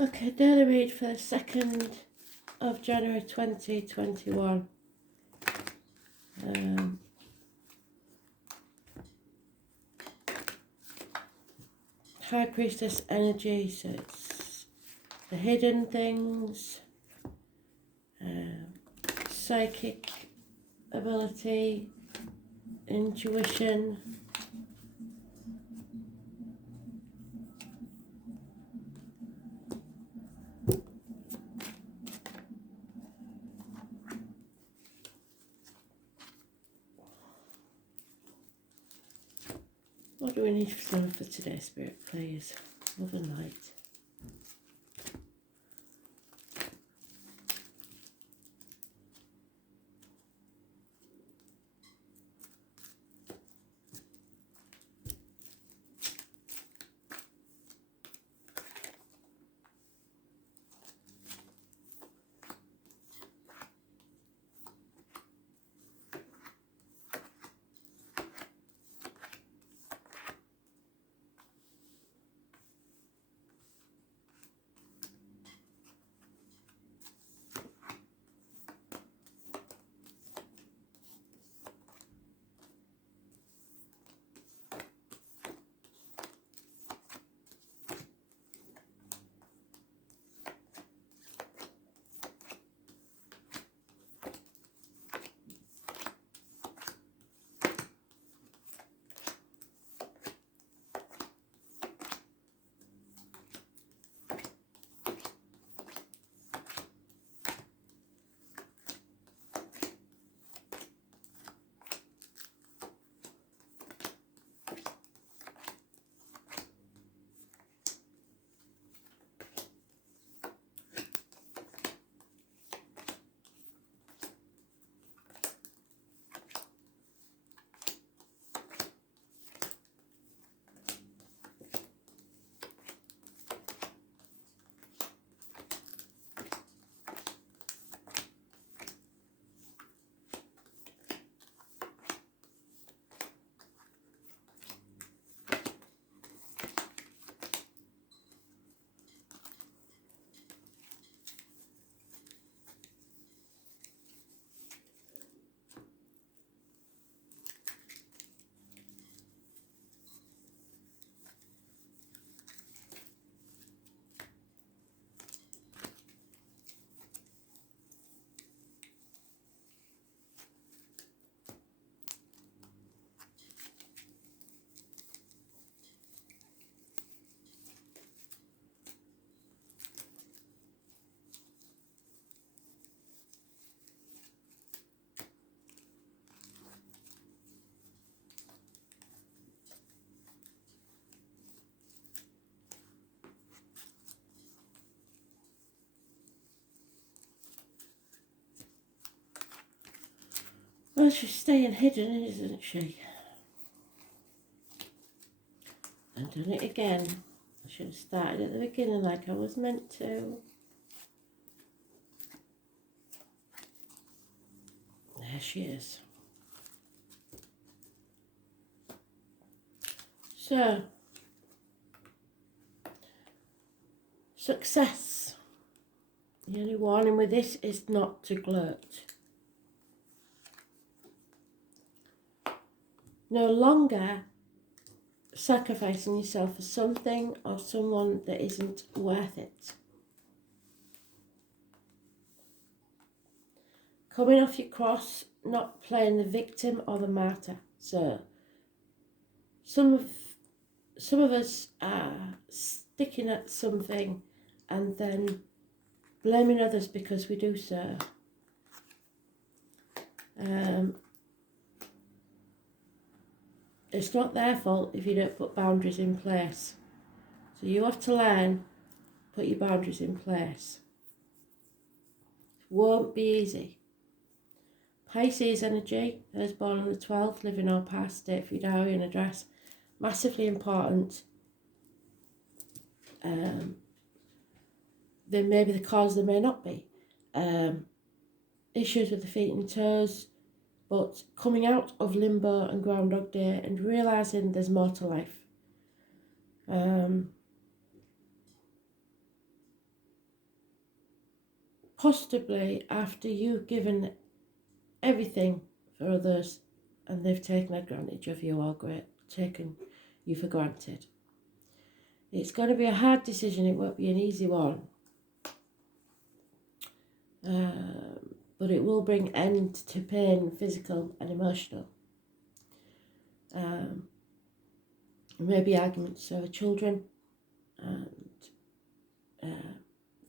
Okay, daily read for the 2nd of January 2021. High Priestess energy, so it's the hidden things, psychic ability, intuition, what do we need for today, Spirit, please? Love and light. Well, she's staying hidden, isn't she? I've done it again. I should have started at the beginning like I was meant to. There she is. So, success. The only warning with this is not to gloat. No longer sacrificing yourself for something or someone that isn't worth it. Coming off your cross, not playing the victim or the martyr. So, some of us are sticking at something and then blaming others because we do so. It's not their fault if you don't put boundaries in place. So you have to learn, put your boundaries in place. It won't be easy. Pisces energy, those born on the 12th, living or past, date for your diary and address. Massively important. There may be the cause, there may not be. Issues with the feet and toes, but coming out of limbo and Groundhog Day and realising there's more to life. possibly after you've given everything for others and they've taken advantage of you or taken you for granted. It's going to be a hard decision, it won't be an easy one. But it will bring end to pain, physical and emotional. Maybe arguments over children, and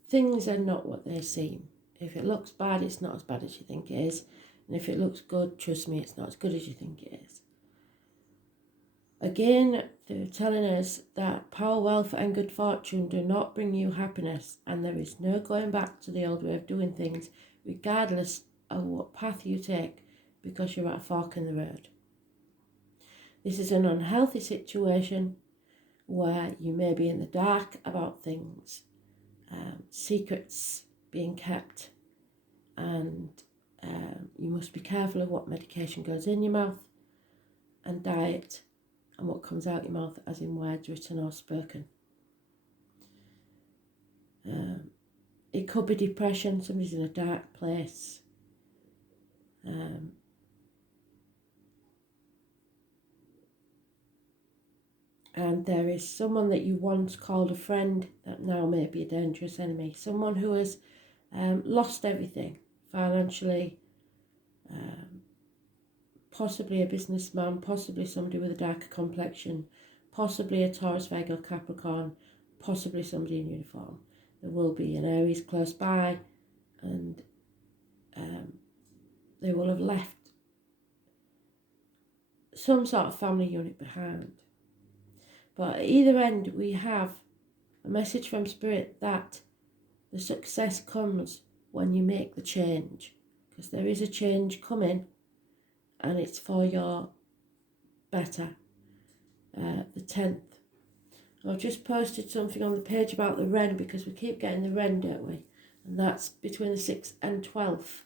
things are not what they seem. If it looks bad, it's not as bad as you think it is. And if it looks good, trust me, it's not as good as you think it is. Again, they're telling us that power, wealth and good fortune do not bring you happiness, and there is no going back to the old way of doing things, regardless of what path you take, because you're at a fork in the road. This is an unhealthy situation where you may be in the dark about things, secrets being kept, and you must be careful of what medication goes in your mouth, and diet, and what comes out your mouth, as in words written or spoken. It could be depression, somebody's in a dark place. And there is someone that you once called a friend that now may be a dangerous enemy. Someone who has lost everything financially, possibly a businessman, possibly somebody with a darker complexion, possibly a Taurus, Virgo, Capricorn, possibly somebody in uniform. There will be an Aries close by, and they will have left some sort of family unit behind. But at either end, we have a message from Spirit that the success comes when you make the change, because there is a change coming and it's for your better. The 10th. I've just posted something on the page about the Wren, because we keep getting the Wren, don't we? And that's between the 6th and 12th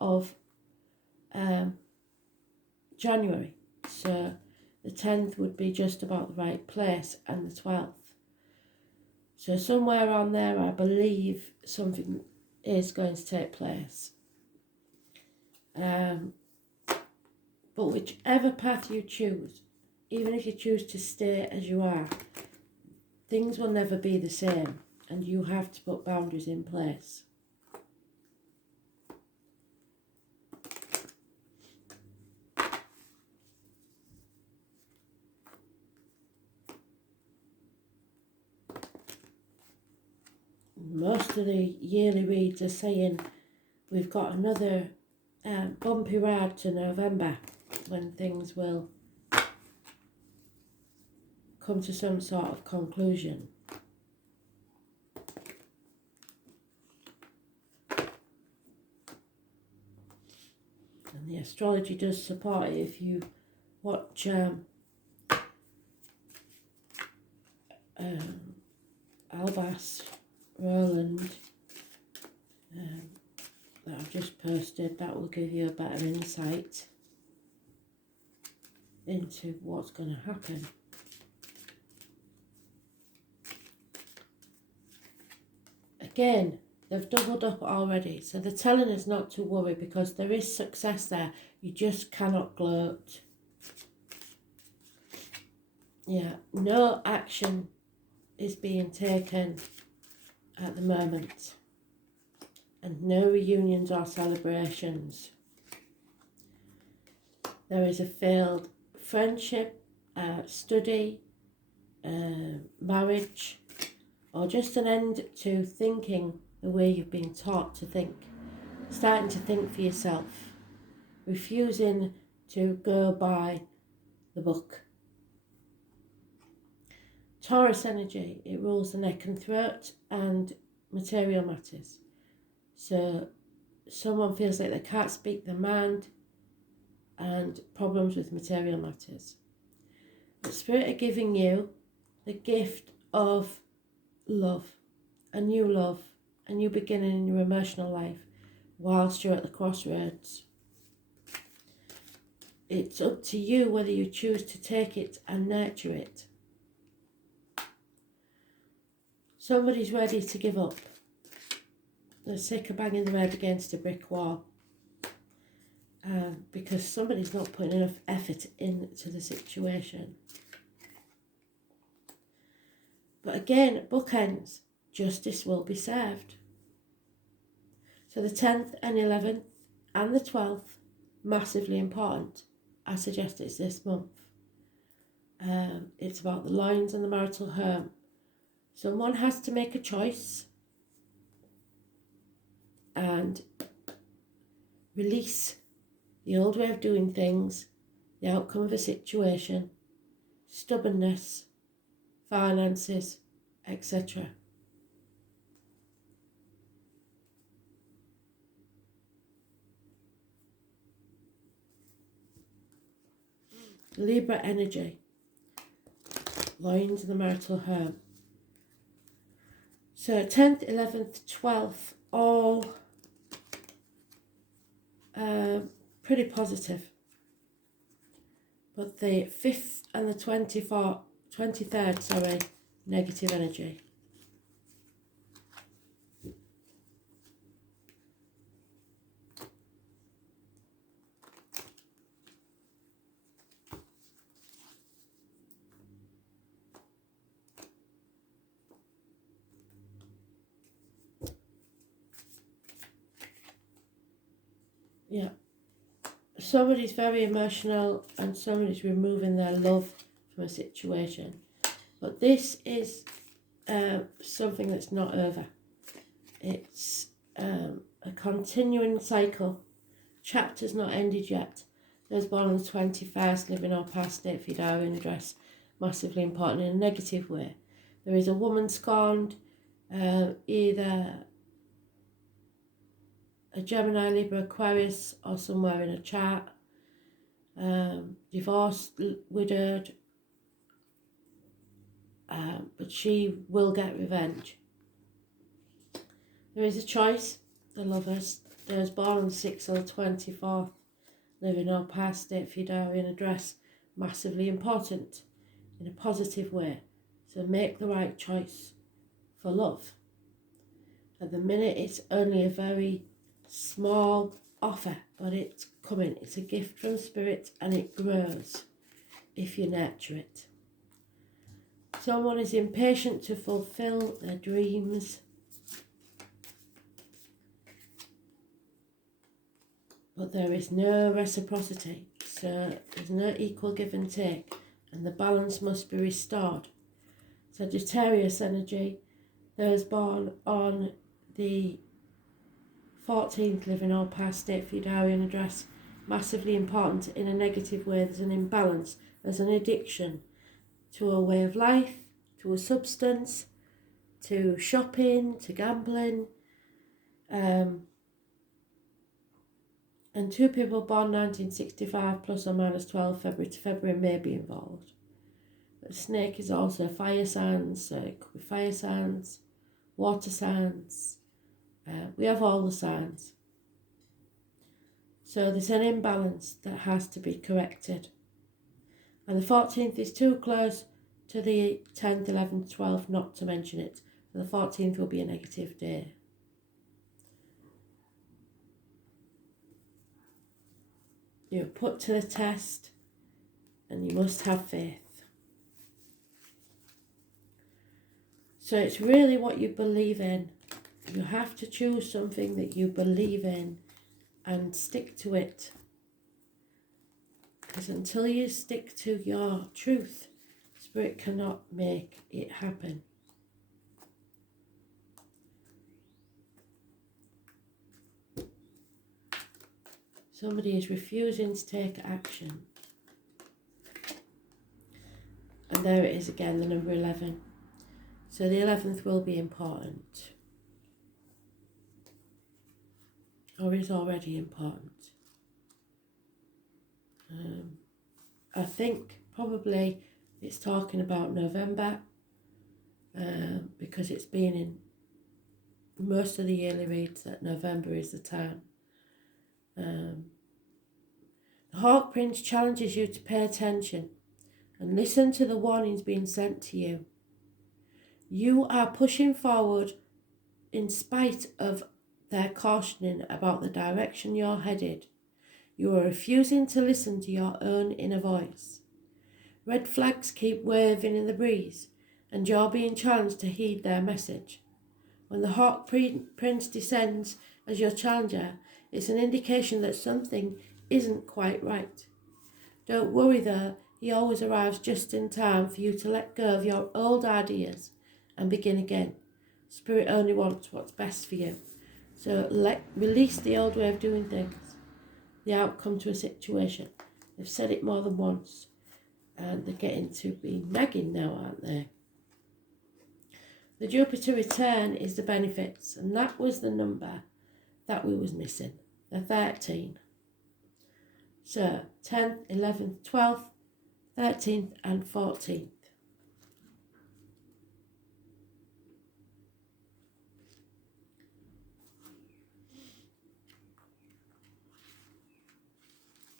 of January. So the 10th would be just about the right place, and the 12th. So somewhere on there, I believe something is going to take place. But whichever path you choose, even if you choose to stay as you are, things will never be the same, and you have to put boundaries in place. Most of the yearly reads are saying we've got another bumpy ride to November, when things will come to some sort of conclusion. And the astrology does support it. If you watch Albas Roland that I've just posted, that will give you a better insight into what's going to happen. Again, they've doubled up already, so they're telling us not to worry, because there is success there. You just cannot gloat. Yeah, no action is being taken at the moment, and no reunions or celebrations. There is a failed friendship, study, marriage, or just an end to thinking the way you've been taught to think. Starting to think for yourself. Refusing to go by the book. Taurus energy, it rules the neck and throat and material matters. So someone feels like they can't speak their mind, and problems with material matters. The Spirit are giving you the gift of love, a new beginning in your emotional life, whilst you're at the crossroads. It's up to you whether you choose to take it and nurture it. Somebody's ready to give up. they're sick of banging their head against a brick wall. Because somebody's not putting enough effort into the situation. But again, bookends, justice will be served. So the 10th and 11th and the 12th, massively important. I suggest it's this month. It's about the lines and the marital home. Someone has to make a choice and release the old way of doing things, the outcome of a situation, stubbornness, finances, etc. Libra energy, lines in the marital home. So 10th, 11th, 12th, all pretty positive. But the 5th and the 23rd, negative energy. Yeah. Somebody's very emotional and somebody's removing their love from a situation. But this is something that's not over. It's a continuing cycle. Chapter's not ended yet. Those born on the 21st, living or past date for your diary and address, massively important in a negative way. There is a woman scorned, either a Gemini, Libra, Aquarius, or somewhere in a chart. Divorced, widowed, but she will get revenge. There is a choice, the lovers. Those born on the 6th or the 24th, living or past date for your diary and address, massively important in a positive way. So make the right choice for love. At the minute, it's only a very small offer, but it's coming. It's a gift from spirit and it grows if you nurture it. Someone is impatient to fulfill their dreams. But there is no reciprocity, so there's no equal give and take, and the balance must be restored. Sagittarius energy, those born on the 14th, living or past date for your diary and address, massively important in a negative way. There's an imbalance, there's an addiction to a way of life, to a substance, to shopping, to gambling. And two people born 1965 plus or minus 12 February to February may be involved. But snake is also fire signs, so it could be fire signs, water signs. We have all the signs. So there's an imbalance that has to be corrected. And the 14th is too close to the 10th, 11th, 12th not to mention it. So the 14th will be a negative day. You're put to the test and you must have faith. So it's really what you believe in. You have to choose something that you believe in and stick to it. Because until you stick to your truth, Spirit cannot make it happen. Somebody is refusing to take action. And there it is again, the number 11. So the 11th will be important. Or is already important. I think probably it's talking about November. Because it's been in most of the yearly reads that November is the time. The Hawk Prince challenges you to pay attention and listen to the warnings being sent to you. You are pushing forward in spite of they're cautioning about the direction you're headed. You are refusing to listen to your own inner voice. Red flags keep waving in the breeze, and you're being challenged to heed their message. When the Hawk Prince descends as your challenger, it's an indication that something isn't quite right. Don't worry though, he always arrives just in time for you to let go of your old ideas and begin again. Spirit only wants what's best for you. So release the old way of doing things, the outcome to a situation. They've said it more than once, and they're getting to be nagging now, aren't they? The Jupiter return is the benefits, and that was the number that we was missing, the 13. So 10th, 11th, 12th, 13th and 14th.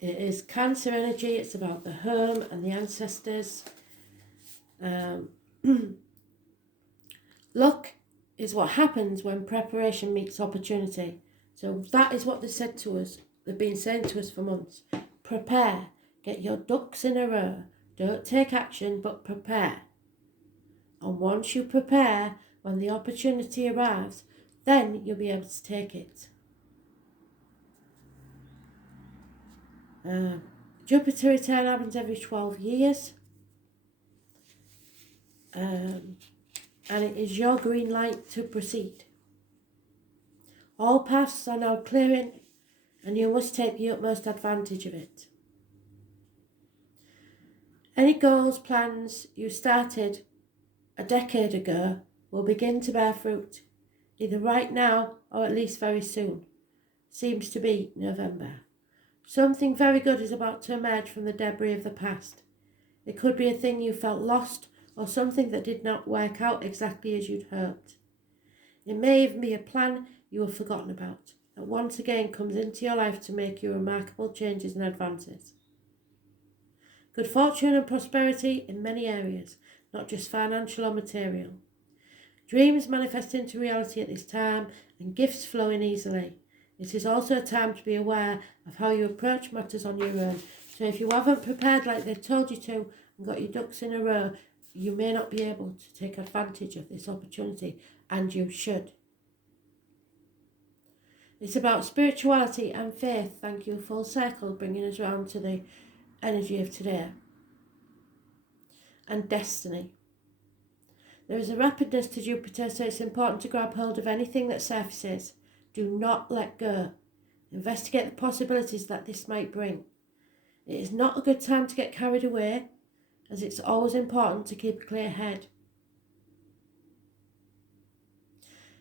It is Cancer energy. It's about the home and the ancestors. Luck is what happens when preparation meets opportunity. So that is what they said to us. They've been saying to us for months. Prepare. Get your ducks in a row. Don't take action, but prepare. And once you prepare, when the opportunity arrives, then you'll be able to take it. Jupiter return happens every 12 years. And it is your green light to proceed. All paths are now clearing, and you must take the utmost advantage of it. Any goals, plans you started a decade ago will begin to bear fruit, either right now or at least very soon. Seems to be November. Something very good is about to emerge from the debris of the past. It could be a thing you felt lost, or something that did not work out exactly as you'd hoped. It may even be a plan you have forgotten about, that once again comes into your life to make you remarkable changes and advances. Good fortune and prosperity in many areas, not just financial or material. Dreams manifest into reality at this time, and gifts flow in easily. It is also a time to be aware of how you approach matters on your own. So if you haven't prepared like they told you to and got your ducks in a row, you may not be able to take advantage of this opportunity, and you should. It's about spirituality and faith. Thank you, full circle, bringing us round to the energy of today. And destiny. There is a rapidness to Jupiter, so it's important to grab hold of anything that surfaces. Do not let go. Investigate the possibilities that this might bring. It is not a good time to get carried away, as it's always important to keep a clear head.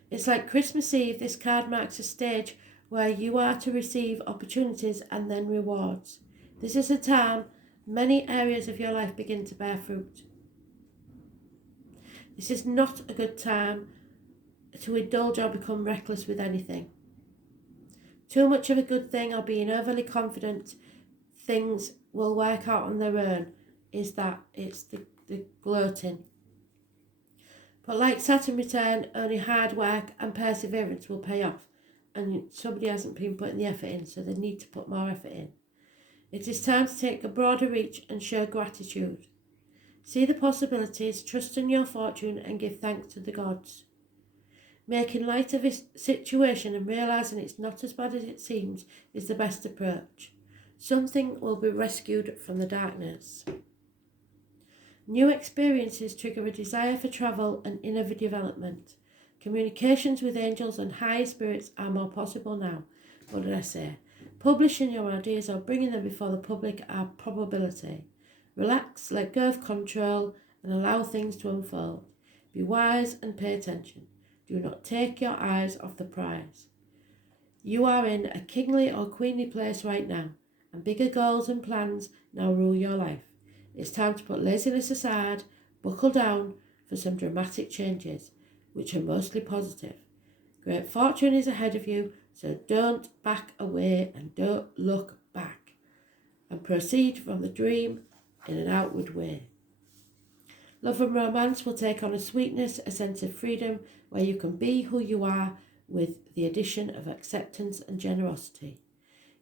It's like Christmas Eve. This card marks a stage where you are to receive opportunities and then rewards. This is a time many areas of your life begin to bear fruit. This is not a good time to indulge or become reckless with anything. Too much of a good thing or being overly confident things will work out on their own is that it's the gloating. But like Saturn return, only hard work and perseverance will pay off, and somebody hasn't been putting the effort in, so they need to put more effort in. It is time to take a broader reach and show gratitude. See the possibilities, trust in your fortune, and give thanks to the gods. Making light of this situation and realising it's not as bad as it seems is the best approach. Something will be rescued from the darkness. New experiences trigger a desire for travel and inner development. Communications with angels and higher spirits are more possible now. What did I say? Publishing your ideas or bringing them before the public are probability. Relax, let go of control, and allow things to unfold. Be wise and pay attention. Do not take your eyes off the prize. You are in a kingly or queenly place right now, and bigger goals and plans now rule your life. It's time to put laziness aside, buckle down for some dramatic changes, which are mostly positive. Great fortune is ahead of you, so don't back away and don't look back. And proceed from the dream in an outward way. Love and romance will take on a sweetness, a sense of freedom, where you can be who you are with the addition of acceptance and generosity.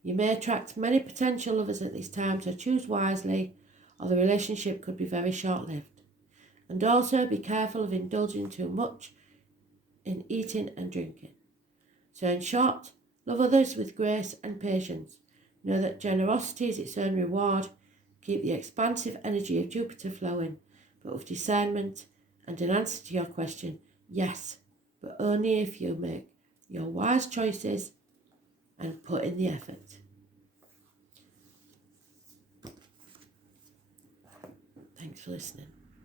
You may attract many potential lovers at this time, so choose wisely, or the relationship could be very short-lived. And also be careful of indulging too much in eating and drinking. So in short, love others with grace and patience. Know that generosity is its own reward. Keep the expansive energy of Jupiter flowing, but with discernment. And in answer to your question, yes, but only if you make your wise choices and put in the effort. Thanks for listening.